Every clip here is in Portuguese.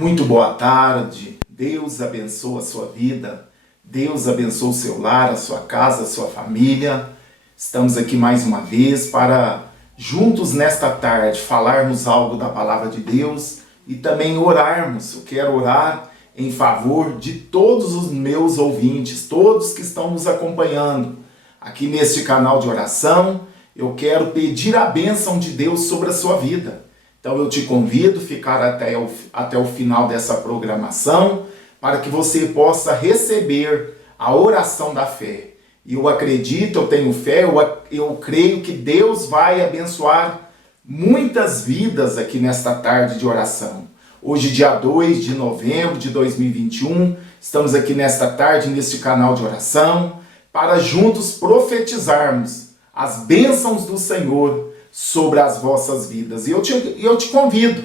Muito boa tarde, Deus abençoe a sua vida, Deus abençoe o seu lar, a sua casa, a sua família. Estamos aqui mais uma vez para, juntos nesta tarde, falarmos algo da palavra de Deus e também orarmos. Eu quero orar em favor de todos os meus ouvintes, todos que estão nos acompanhando aqui neste canal de oração. Eu quero pedir a bênção de Deus sobre a sua vida. Então eu te convido a ficar até o final dessa programação para que você possa receber a oração da fé. E eu acredito, eu tenho fé, eu creio que Deus vai abençoar muitas vidas aqui nesta tarde de oração. Hoje, dia 2 de novembro de 2021, estamos aqui nesta tarde, neste canal de oração, para juntos profetizarmos as bênçãos do Senhor sobre as vossas vidas. E eu te convido,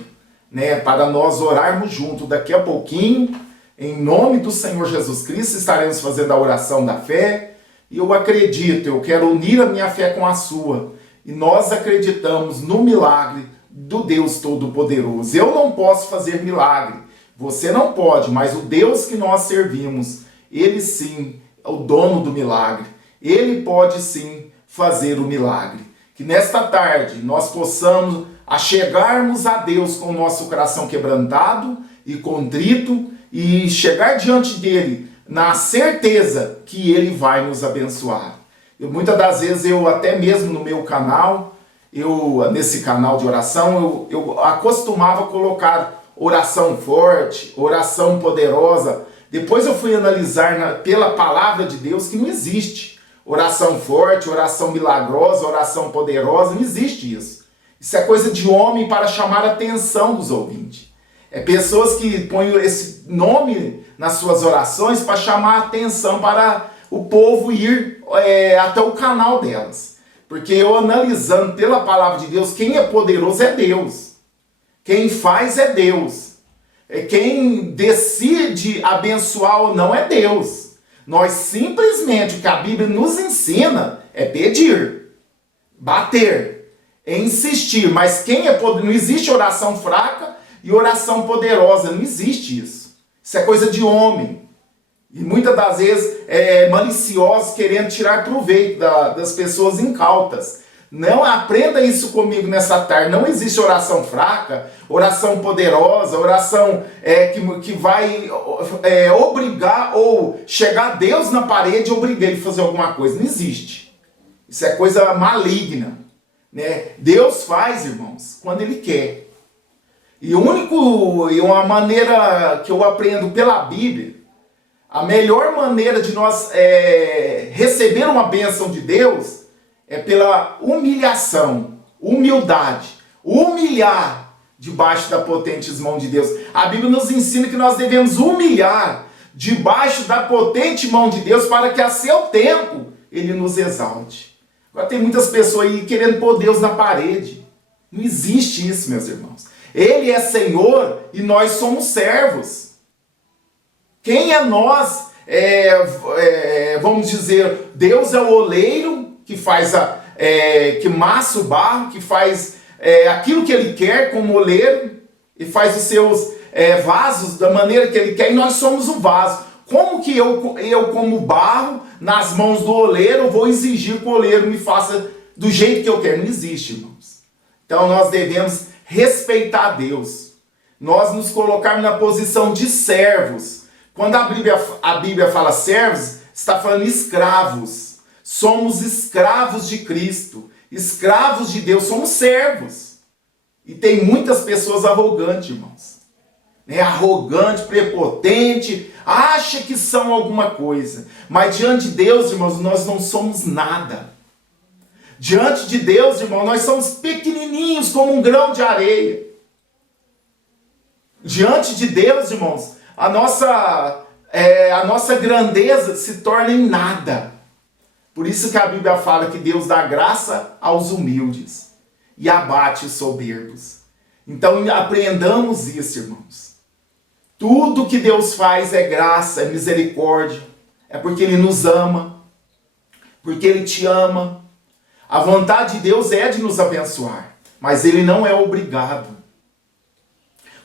para nós orarmos juntos. Daqui a pouquinho, em nome do Senhor Jesus Cristo, estaremos fazendo a oração da fé. E eu acredito, eu quero unir a minha fé com a sua. E nós acreditamos no milagre do Deus Todo-Poderoso. Eu não posso fazer milagre, você não pode, mas o Deus que nós servimos, Ele sim é o dono do milagre. Ele pode sim fazer o milagre. Que nesta tarde nós possamos achegarmos a Deus com o nosso coração quebrantado e contrito e chegar diante dele na certeza que ele vai nos abençoar. Muitas das vezes até mesmo no meu canal, nesse canal de oração, eu acostumava colocar oração forte, oração poderosa. Depois eu fui analisar pela palavra de Deus que não existe oração forte, oração milagrosa, oração poderosa, não existe isso. Isso é coisa de homem para chamar a atenção dos ouvintes. É pessoas que põem esse nome nas suas orações para chamar a atenção para o povo ir até o canal delas. Porque eu analisando pela palavra de Deus, quem é poderoso é Deus. Quem faz é Deus. Quem decide abençoar ou não é Deus. Nós simplesmente, o que a Bíblia nos ensina é pedir, bater, insistir. Mas quem é poderoso? Não existe oração fraca e oração poderosa. Não existe isso. Isso é coisa de homem. E muitas das vezes maliciosos querendo tirar proveito das pessoas incautas. Não aprenda isso comigo nessa tarde. Não existe oração fraca, oração poderosa, oração que vai obrigar ou chegar a Deus na parede e obrigar ele a fazer alguma coisa. Não existe. Isso é coisa maligna. Deus faz, irmãos, quando Ele quer. E uma maneira que eu aprendo pela Bíblia, a melhor maneira de nós receber uma bênção de Deus é pela humilhação, humildade, humilhar debaixo da potente mão de Deus. A Bíblia nos ensina que nós devemos humilhar debaixo da potente mão de Deus para que a seu tempo Ele nos exalte. Agora tem muitas pessoas aí querendo pôr Deus na parede. Não existe isso, meus irmãos. Ele é Senhor e nós somos servos. Quem é nós? Vamos dizer, Deus é o oleiro que faz que massa o barro, que faz aquilo que Ele quer como oleiro e faz os seus vasos da maneira que Ele quer, e nós somos o vaso. Como que eu como barro nas mãos do oleiro, vou exigir que o oleiro me faça do jeito que eu quero? Não existe, irmãos. Então nós devemos respeitar Deus. Nós nos colocarmos na posição de servos. Quando a Bíblia fala servos, está falando escravos. Somos escravos de Cristo, escravos de Deus, somos servos. E tem muitas pessoas arrogantes, irmãos. Arrogante, prepotente, acha que são alguma coisa. Mas diante de Deus, irmãos, nós não somos nada. Diante de Deus, irmãos, nós somos pequenininhos como um grão de areia. Diante de Deus, irmãos, a nossa grandeza se torna em nada. Por isso que a Bíblia fala que Deus dá graça aos humildes e abate os soberbos. Então aprendamos isso, irmãos. Tudo que Deus faz é graça, é misericórdia. É porque Ele nos ama, porque Ele te ama. A vontade de Deus é de nos abençoar, mas Ele não é obrigado.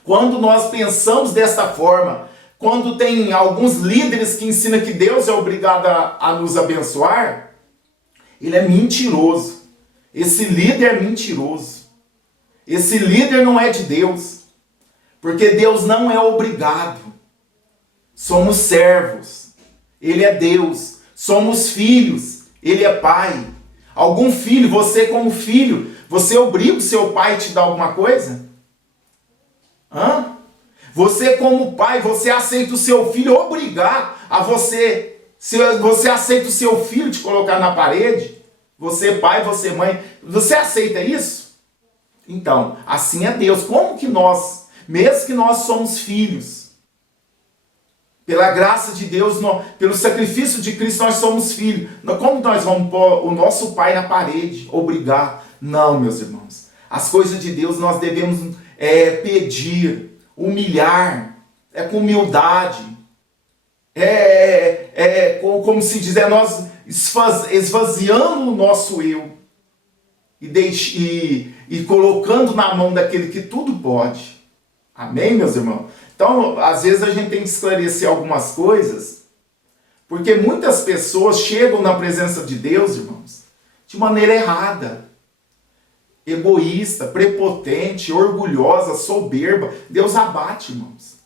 Quando nós pensamos desta forma, quando tem alguns líderes que ensinam que Deus é obrigado a nos abençoar, ele é mentiroso. Esse líder é mentiroso. Esse líder não é de Deus. Porque Deus não é obrigado. Somos servos. Ele é Deus. Somos filhos. Ele é pai. Algum filho, você como filho, você obriga o seu pai a te dar alguma coisa? Hã? Você como pai, você aceita o seu filho obrigar a você... Se você aceita o seu filho te colocar na parede, você pai, você mãe, você aceita isso? Então, assim é Deus. Como que nós, mesmo que nós somos filhos, pela graça de Deus, pelo sacrifício de Cristo, nós somos filhos. Como nós vamos pôr o nosso pai na parede, obrigar? Não, meus irmãos. As coisas de Deus nós devemos pedir, humilhar, com humildade. Como se diz, nós esvaziando o nosso eu e colocando na mão daquele que tudo pode. Amém, meus irmãos? Então, às vezes a gente tem que esclarecer algumas coisas, porque muitas pessoas chegam na presença de Deus, irmãos, de maneira errada. Egoísta, prepotente, orgulhosa, soberba. Deus abate, irmãos.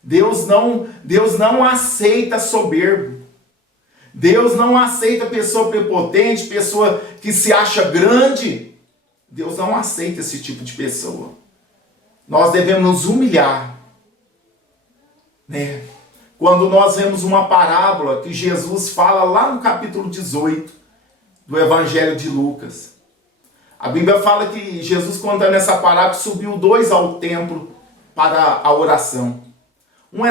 Deus não aceita soberbo. Deus não aceita pessoa prepotente, pessoa que se acha grande. Deus não aceita esse tipo de pessoa. Nós devemos nos humilhar. Né? Quando nós vemos uma parábola que Jesus fala lá no capítulo 18 do Evangelho de Lucas. A Bíblia fala que Jesus, contando essa parábola, subiu 2 ao templo para a oração. Um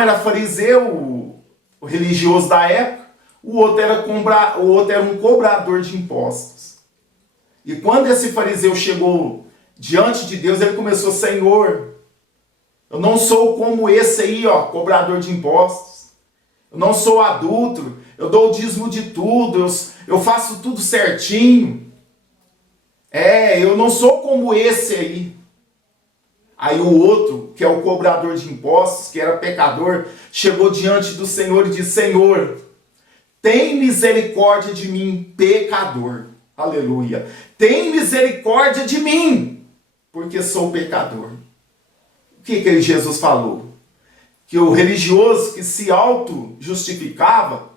era fariseu, o religioso da época, o outro era um cobrador de impostos. E quando esse fariseu chegou diante de Deus, ele começou: Senhor, eu não sou como esse aí, cobrador de impostos. Eu não sou adúltero, eu dou o dízimo de tudo, eu faço tudo certinho. Eu não sou como esse aí. Aí o outro, que é o cobrador de impostos, que era pecador, chegou diante do Senhor e disse: Senhor, tem misericórdia de mim, pecador. Aleluia. Tem misericórdia de mim, porque sou pecador. O que Jesus falou? Que o religioso que se auto-justificava,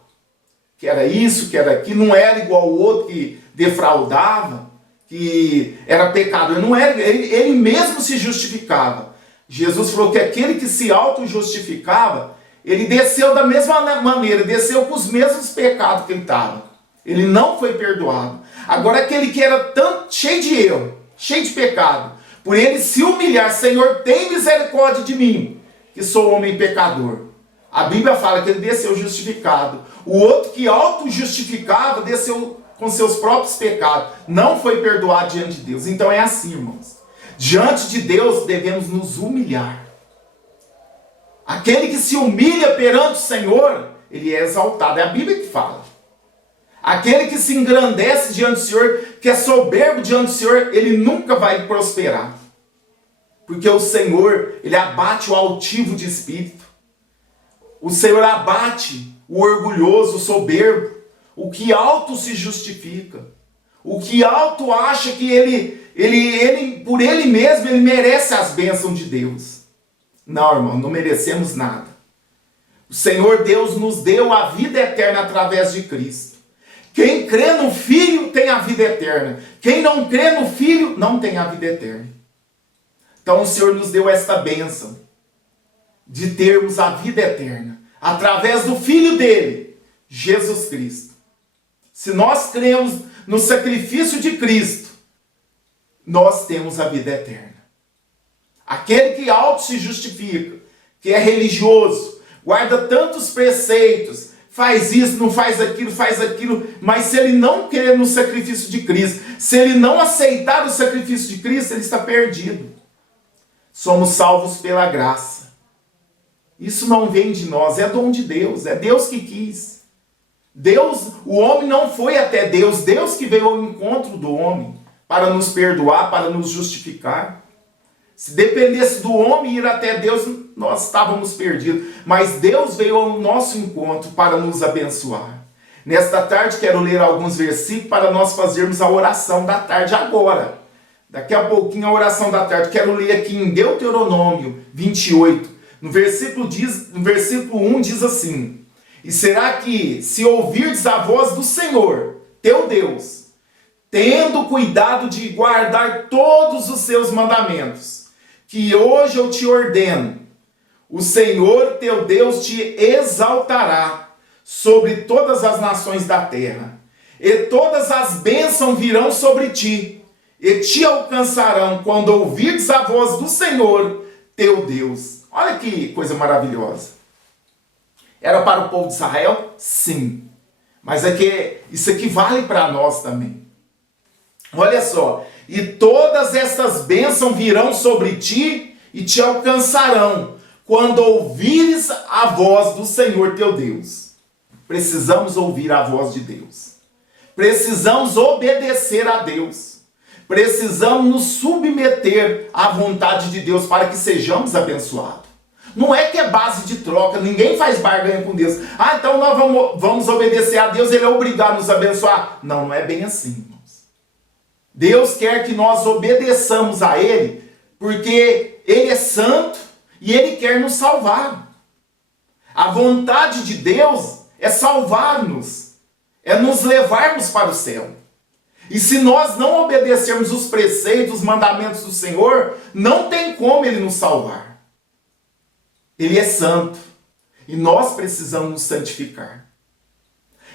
que era isso, que era aquilo, não era igual ao outro que defraudava, que era pecador, não era, ele mesmo se justificava. Jesus falou que aquele que se auto-justificava, ele desceu da mesma maneira, desceu com os mesmos pecados que ele estava. Ele não foi perdoado. Agora aquele que era tão cheio de erro, cheio de pecado, por ele se humilhar: Senhor, tem misericórdia de mim, que sou homem pecador. A Bíblia fala que ele desceu justificado. O outro que auto-justificava desceu com seus próprios pecados, não foi perdoado diante de Deus. Então é assim, irmãos. Diante de Deus devemos nos humilhar. Aquele que se humilha perante o Senhor, ele é exaltado. É a Bíblia que fala. Aquele que se engrandece diante do Senhor, que é soberbo diante do Senhor, ele nunca vai prosperar. Porque o Senhor, ele abate o altivo de espírito. O Senhor abate o orgulhoso, o soberbo. O que alto se justifica, o que alto acha que ele por ele mesmo, ele merece as bênçãos de Deus. Não, irmão, não merecemos nada. O Senhor Deus nos deu a vida eterna através de Cristo. Quem crê no Filho tem a vida eterna. Quem não crê no Filho não tem a vida eterna. Então o Senhor nos deu esta bênção de termos a vida eterna através do Filho dele, Jesus Cristo. Se nós cremos no sacrifício de Cristo, nós temos a vida eterna. Aquele que auto se justifica, que é religioso, guarda tantos preceitos, faz isso, não faz aquilo, mas se ele não crer no sacrifício de Cristo, se ele não aceitar o sacrifício de Cristo, ele está perdido. Somos salvos pela graça. Isso não vem de nós, é dom de Deus, é Deus que quis. Deus, o homem não foi até Deus, Deus que veio ao encontro do homem para nos perdoar, para nos justificar. Se dependesse do homem ir até Deus, nós estávamos perdidos. Mas Deus veio ao nosso encontro para nos abençoar. Nesta tarde quero ler alguns versículos para nós fazermos a oração da tarde agora. Daqui a pouquinho a oração da tarde. Quero ler aqui em Deuteronômio 28. No versículo 1 diz assim: E será que se ouvirdes a voz do Senhor, teu Deus, tendo cuidado de guardar todos os seus mandamentos, que hoje eu te ordeno, o Senhor teu Deus te exaltará sobre todas as nações da terra, e todas as bênçãos virão sobre ti, e te alcançarão quando ouvirdes a voz do Senhor teu Deus. Olha que coisa maravilhosa. Era para o povo de Israel? Sim. Mas isso aqui vale para nós também. Olha só. E todas estas bênçãos virão sobre ti e te alcançarão quando ouvires a voz do Senhor teu Deus. Precisamos ouvir a voz de Deus. Precisamos obedecer a Deus. Precisamos nos submeter à vontade de Deus para que sejamos abençoados. Não é que é base de troca, ninguém faz barganha com Deus. Então nós vamos obedecer a Deus, Ele é obrigado a nos abençoar. Não é bem assim, irmãos. Deus quer que nós obedeçamos a Ele, porque Ele é santo e Ele quer nos salvar. A vontade de Deus é salvar-nos, é nos levarmos para o céu. E se nós não obedecermos os preceitos, os mandamentos do Senhor, não tem como Ele nos salvar. Ele é santo. E nós precisamos nos santificar.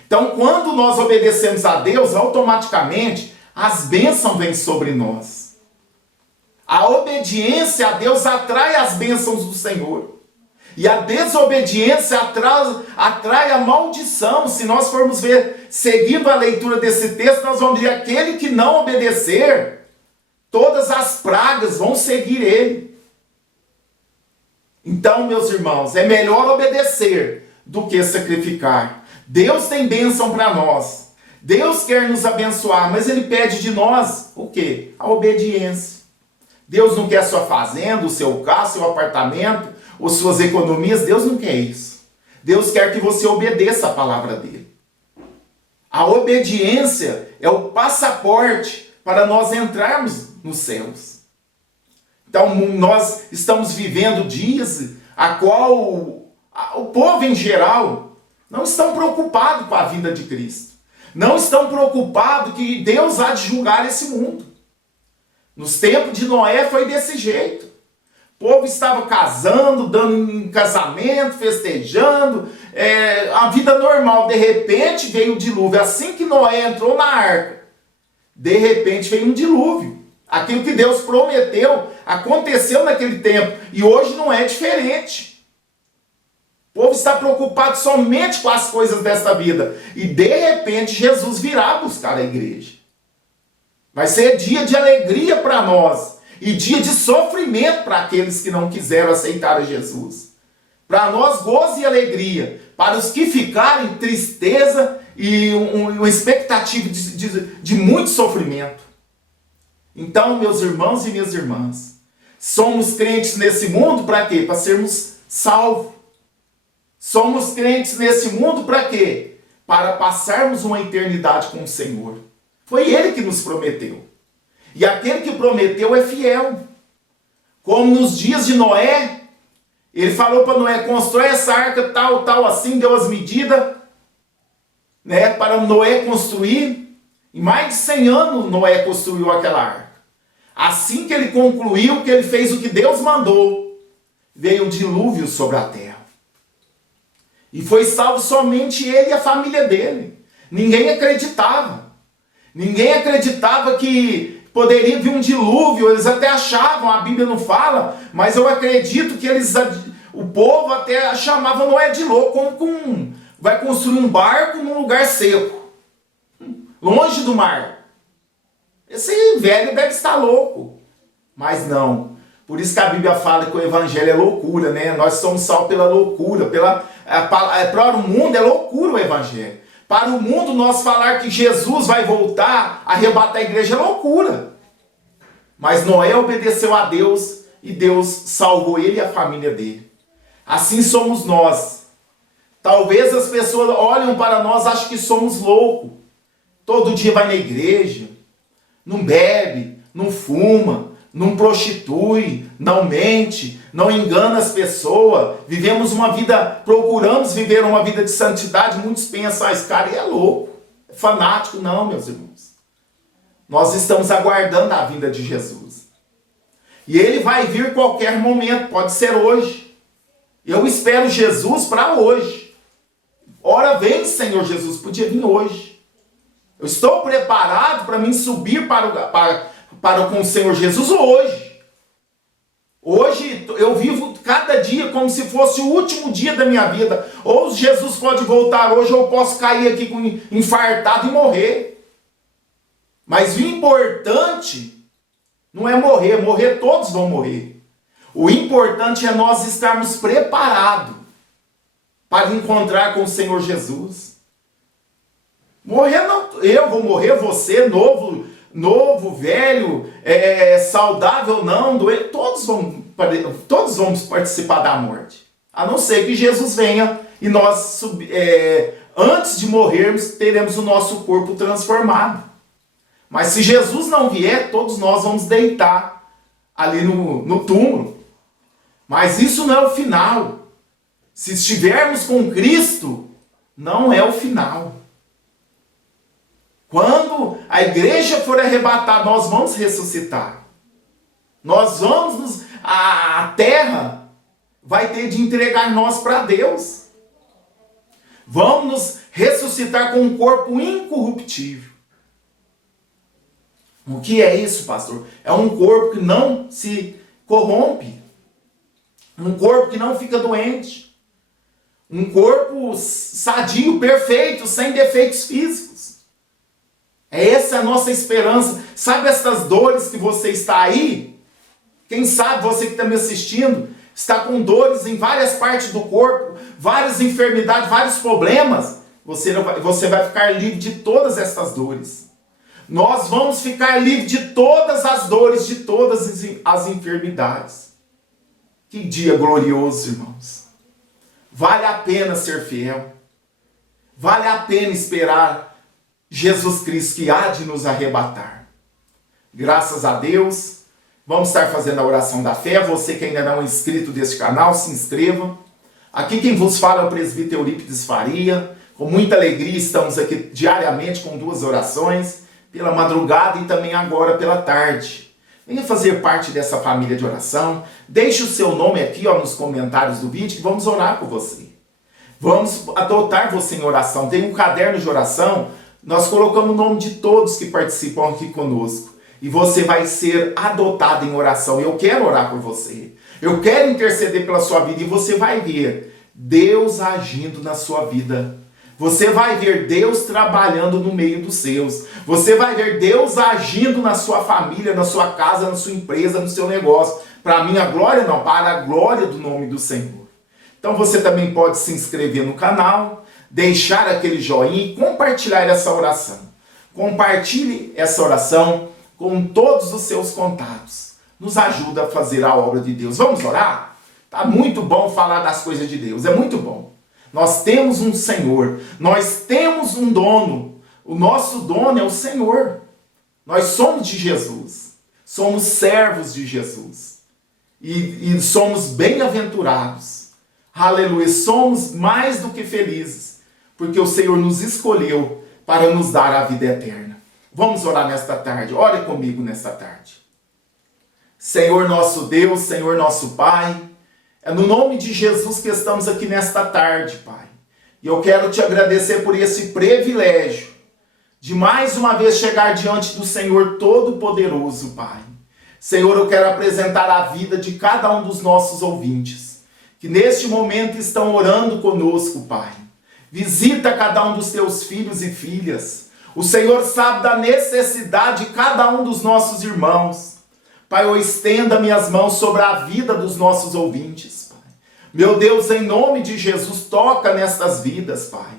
Então, quando nós obedecemos a Deus, automaticamente as bênçãos vêm sobre nós. A obediência a Deus atrai as bênçãos do Senhor. E a desobediência atrai a maldição. Se nós formos ver, seguindo a leitura desse texto, nós vamos ver aquele que não obedecer, todas as pragas vão seguir ele. Então, meus irmãos, é melhor obedecer do que sacrificar. Deus tem bênção para nós. Deus quer nos abençoar, mas Ele pede de nós o quê? A obediência. Deus não quer sua fazenda, o seu carro, seu apartamento, ou suas economias. Deus não quer isso. Deus quer que você obedeça a palavra dEle. A obediência é o passaporte para nós entrarmos nos céus. Então, nós estamos vivendo dias a qual o povo em geral não estão preocupados com a vinda de Cristo. Não estão preocupados que Deus há de julgar esse mundo. Nos tempos de Noé foi desse jeito. O povo estava casando, dando um casamento, festejando, a vida normal. De repente veio o dilúvio. Assim que Noé entrou na arca, de repente veio um dilúvio. Aquilo que Deus prometeu aconteceu naquele tempo. E hoje não é diferente. O povo está preocupado somente com as coisas desta vida. E de repente Jesus virá buscar a igreja. Vai ser dia de alegria para nós. E dia de sofrimento para aqueles que não quiseram aceitar a Jesus. Para nós, gozo e alegria. Para os que ficarem, tristeza e uma expectativa de muito sofrimento. Então, meus irmãos e minhas irmãs, somos crentes nesse mundo para quê? Para sermos salvos. Somos crentes nesse mundo para quê? Para passarmos uma eternidade com o Senhor. Foi Ele que nos prometeu. E aquele que prometeu é fiel. Como nos dias de Noé, Ele falou para Noé, constrói essa arca tal, assim, deu as medidas, né, para Noé construir. Em mais de 100 anos Noé construiu aquela arca. Assim que ele concluiu, que ele fez o que Deus mandou, veio um dilúvio sobre a terra. E foi salvo somente ele e a família dele. Ninguém acreditava. Ninguém acreditava que poderia vir um dilúvio. Eles até achavam, a Bíblia não fala, mas eu acredito que o povo até chamava Noé de louco, como vai construir um barco num lugar seco, longe do mar. Esse velho deve estar louco. Mas não. Por isso que a Bíblia fala que o Evangelho é loucura, né? Nós somos salvos pela loucura. Para o mundo é loucura o Evangelho. Para o mundo nós falar que Jesus vai voltar, arrebatar a igreja é loucura. Mas Noé obedeceu a Deus e Deus salvou ele e a família dele. Assim somos nós. Talvez as pessoas olhem para nós e achem que somos loucos. Todo dia vai na igreja, não bebe, não fuma, não prostitui, não mente, não engana as pessoas. Vivemos uma vida, procuramos viver uma vida de santidade. Muitos pensam, esse cara é louco, é fanático. Não, meus irmãos. Nós estamos aguardando a vinda de Jesus. E ele vai vir qualquer momento, pode ser hoje. Eu espero Jesus para hoje. Ora vem, Senhor Jesus, podia vir hoje. Eu estou preparado para mim subir para com o Senhor Jesus hoje. Hoje eu vivo cada dia como se fosse o último dia da minha vida. Ou Jesus pode voltar hoje, ou eu posso cair aqui infartado e morrer. Mas o importante não é morrer. Morrer todos vão morrer. O importante é nós estarmos preparados para encontrar com o Senhor Jesus. Morrer não, eu vou morrer, você, novo, velho, saudável, não, doente, todos vamos participar da morte. A não ser que Jesus venha e nós, antes de morrermos, teremos o nosso corpo transformado. Mas se Jesus não vier, todos nós vamos deitar ali no túmulo. Mas isso não é o final. Se estivermos com Cristo, não é o final. Quando a igreja for arrebatada, nós vamos ressuscitar. Nós vamos a terra vai ter de entregar nós para Deus. Vamos nos ressuscitar com um corpo incorruptível. O que é isso, pastor? É um corpo que não se corrompe. Um corpo que não fica doente. Um corpo sadio, perfeito, sem defeitos físicos. Essa é a nossa esperança. Sabe essas dores que você está aí? Quem sabe você que está me assistindo está com dores em várias partes do corpo, várias enfermidades, vários problemas. Você vai ficar livre de todas essas dores. Nós vamos ficar livres de todas as dores, de todas as enfermidades. Que dia glorioso, irmãos. Vale a pena ser fiel. Vale a pena esperar Jesus Cristo que há de nos arrebatar. Graças a Deus. Vamos estar fazendo a oração da fé. Você que ainda não é inscrito deste canal, se inscreva. Aqui quem vos fala é o presbítero Eurípides Faria. Com muita alegria estamos aqui diariamente com 2 orações. Pela madrugada e também agora pela tarde. Venha fazer parte dessa família de oração. Deixe o seu nome aqui nos comentários do vídeo que vamos orar por você. Vamos adotar você em oração. Tem um caderno de oração. Nós colocamos o nome de todos que participam aqui conosco. E você vai ser adotado em oração. Eu quero orar por você. Eu quero interceder pela sua vida. E você vai ver Deus agindo na sua vida. Você vai ver Deus trabalhando no meio dos seus. Você vai ver Deus agindo na sua família, na sua casa, na sua empresa, no seu negócio. Para a minha glória não, para a glória do nome do Senhor. Então você também pode se inscrever no canal, deixar aquele joinha e compartilhar essa oração. Compartilhe essa oração com todos os seus contatos. Nos ajuda a fazer a obra de Deus. Vamos orar? Tá muito bom falar das coisas de Deus, é muito bom. Nós temos um Senhor, nós temos um dono. O nosso dono é o Senhor. Nós somos de Jesus, somos servos de Jesus. E somos bem-aventurados. Aleluia, somos mais do que felizes, porque o Senhor nos escolheu para nos dar a vida eterna. Vamos orar nesta tarde, ore comigo nesta tarde. Senhor nosso Deus, Senhor nosso Pai, é no nome de Jesus que estamos aqui nesta tarde, Pai. E eu quero te agradecer por esse privilégio de mais uma vez chegar diante do Senhor Todo-Poderoso, Pai. Senhor, eu quero apresentar a vida de cada um dos nossos ouvintes, que neste momento estão orando conosco, Pai. Visita cada um dos teus filhos e filhas. O Senhor sabe da necessidade de cada um dos nossos irmãos. Pai, eu estenda minhas mãos sobre a vida dos nossos ouvintes, Pai. Meu Deus, em nome de Jesus, toca nestas vidas, Pai.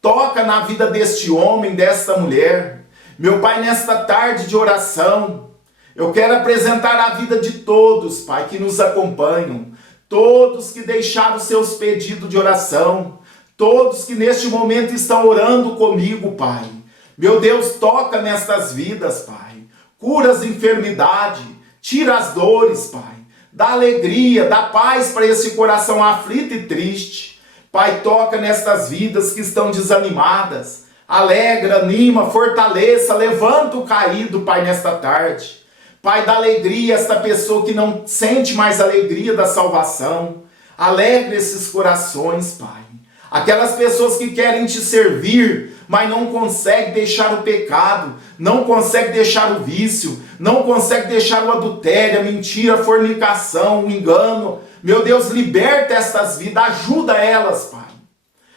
Toca na vida deste homem, desta mulher. Meu Pai, nesta tarde de oração, Eu quero apresentar a vida de todos, Pai, que nos acompanham, todos que deixaram seus pedidos de oração, todos que neste momento estão orando comigo, Pai. Meu Deus, toca nestas vidas, Pai. Cura as enfermidades, tira as dores, Pai. Dá alegria, dá paz para esse coração aflito e triste. Pai, toca nestas vidas que estão desanimadas. Alegra, anima, fortaleça, levanta o caído, Pai, nesta tarde. Pai, dá alegria a esta pessoa que não sente mais alegria da salvação. Alegra esses corações, Pai. Aquelas pessoas que querem te servir, mas não conseguem deixar o pecado, não conseguem deixar o vício, não conseguem deixar o adultério, a mentira, a fornicação, o engano. Meu Deus, liberta estas vidas, ajuda elas, Pai.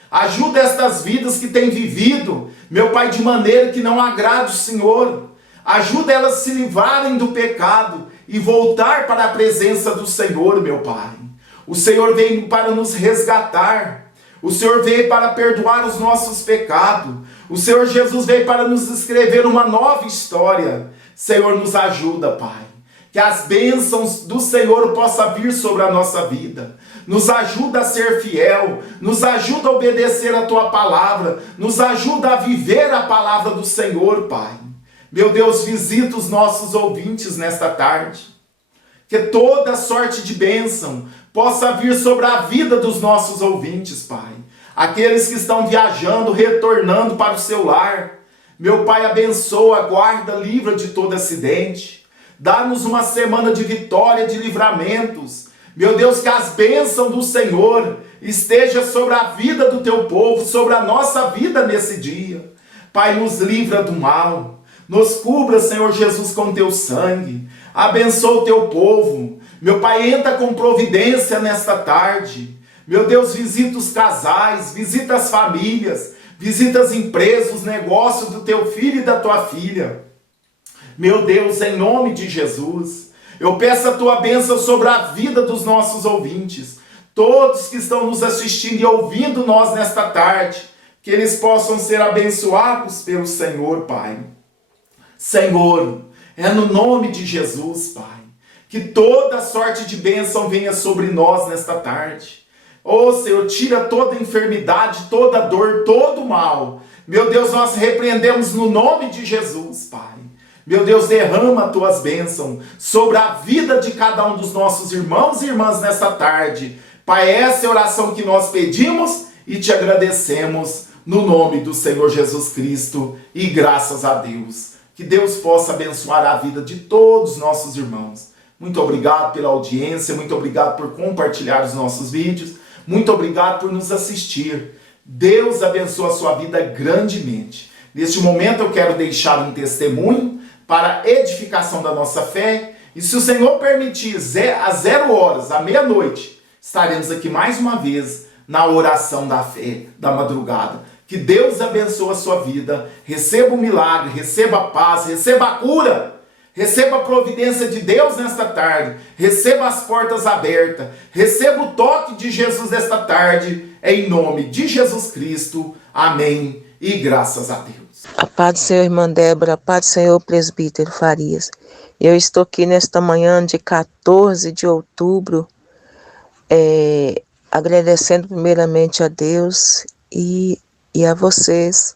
Ajuda estas vidas que têm vivido, meu Pai, de maneira que não agrade o Senhor. Ajuda elas a se livrarem do pecado e voltar para a presença do Senhor, meu Pai. O Senhor veio para nos resgatar. O Senhor veio para perdoar os nossos pecados. O Senhor Jesus veio para nos escrever uma nova história. Senhor, nos ajuda, Pai. Que as bênçãos do Senhor possam vir sobre a nossa vida. Nos ajuda a ser fiel. Nos ajuda a obedecer a Tua palavra. Nos ajuda a viver a palavra do Senhor, Pai. Meu Deus, visita os nossos ouvintes nesta tarde. Que toda sorte de bênção possa vir sobre a vida dos nossos ouvintes, Pai. Aqueles que estão viajando, retornando para o seu lar. Meu Pai, abençoa, guarda, livra de todo acidente. Dá-nos uma semana de vitória, de livramentos. Meu Deus, que as bênçãos do Senhor estejam sobre a vida do Teu povo, sobre a nossa vida nesse dia. Pai, nos livra do mal. Nos cubra, Senhor Jesus, com Teu sangue. Abençoa o Teu povo. Meu Pai, entra com providência nesta tarde. Meu Deus, visita os casais, visita as famílias, visita as empresas, os negócios do Teu filho e da Tua filha. Meu Deus, em nome de Jesus, eu peço a Tua bênção sobre a vida dos nossos ouvintes. Todos que estão nos assistindo e ouvindo nós nesta tarde, que eles possam ser abençoados pelo Senhor, Pai. Senhor, é no nome de Jesus, Pai, que toda sorte de bênção venha sobre nós nesta tarde. Ô Senhor, tira toda enfermidade, toda dor, todo mal. Meu Deus, nós repreendemos no nome de Jesus, Pai. Meu Deus, derrama as Tuas bênçãos sobre a vida de cada um dos nossos irmãos e irmãs nesta tarde. Pai, essa é a oração que nós pedimos e Te agradecemos no nome do Senhor Jesus Cristo e graças a Deus. Que Deus possa abençoar a vida de todos os nossos irmãos. Muito obrigado pela audiência, muito obrigado por compartilhar os nossos vídeos, muito obrigado por nos assistir. Deus abençoe a sua vida grandemente. Neste momento eu quero deixar um testemunho para a edificação da nossa fé. E se o Senhor permitir, às 0 horas, à meia-noite, estaremos aqui mais uma vez na oração da fé, da madrugada. Que Deus abençoe a sua vida, receba o milagre, receba a paz, receba a cura, receba a providência de Deus nesta tarde, receba as portas abertas, receba o toque de Jesus nesta tarde, em nome de Jesus Cristo, amém e graças a Deus. A paz do Senhor, irmã Débora, a paz do Senhor, presbítero Farias. Eu estou aqui nesta manhã de 14 de outubro, agradecendo primeiramente a Deus e a vocês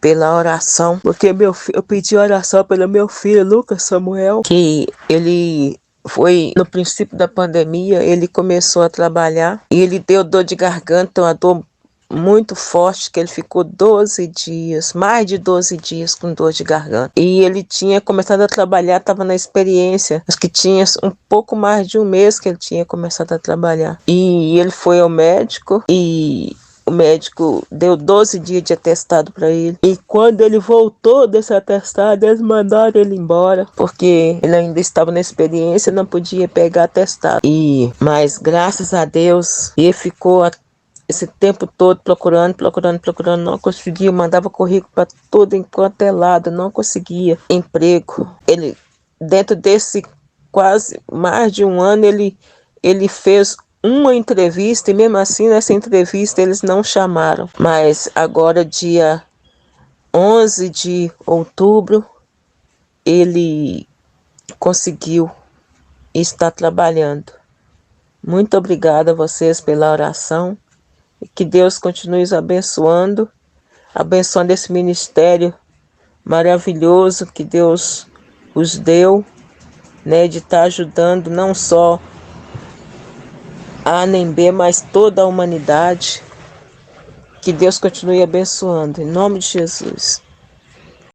pela oração, porque eu pedi oração pelo meu filho, Lucas Samuel, que ele foi no princípio da pandemia, ele começou a trabalhar e ele deu dor de garganta, uma dor muito forte, que ele ficou 12 dias, mais de 12 dias com dor de garganta. E ele tinha começado a trabalhar, estava na experiência, acho que tinha um pouco mais de um mês que ele tinha começado a trabalhar. E ele foi ao médico e o médico deu 12 dias de atestado para ele. E quando ele voltou desse atestado, eles mandaram ele embora, porque ele ainda estava na experiência, não podia pegar atestado. Mas graças a Deus, ele ficou esse tempo todo procurando, não conseguia, mandava currículo para todo enquanto é lado, não conseguia emprego. Ele, dentro desse quase mais de um ano, ele fez uma entrevista, e mesmo assim nessa entrevista eles não chamaram. Mas agora, dia 11 de outubro, ele conseguiu e está trabalhando. Muito obrigada a vocês pela oração e que Deus continue os abençoando, abençoando esse ministério maravilhoso que Deus os deu, né, de estar ajudando não só a ANEMB, mas toda a humanidade. Que Deus continue abençoando, em nome de Jesus.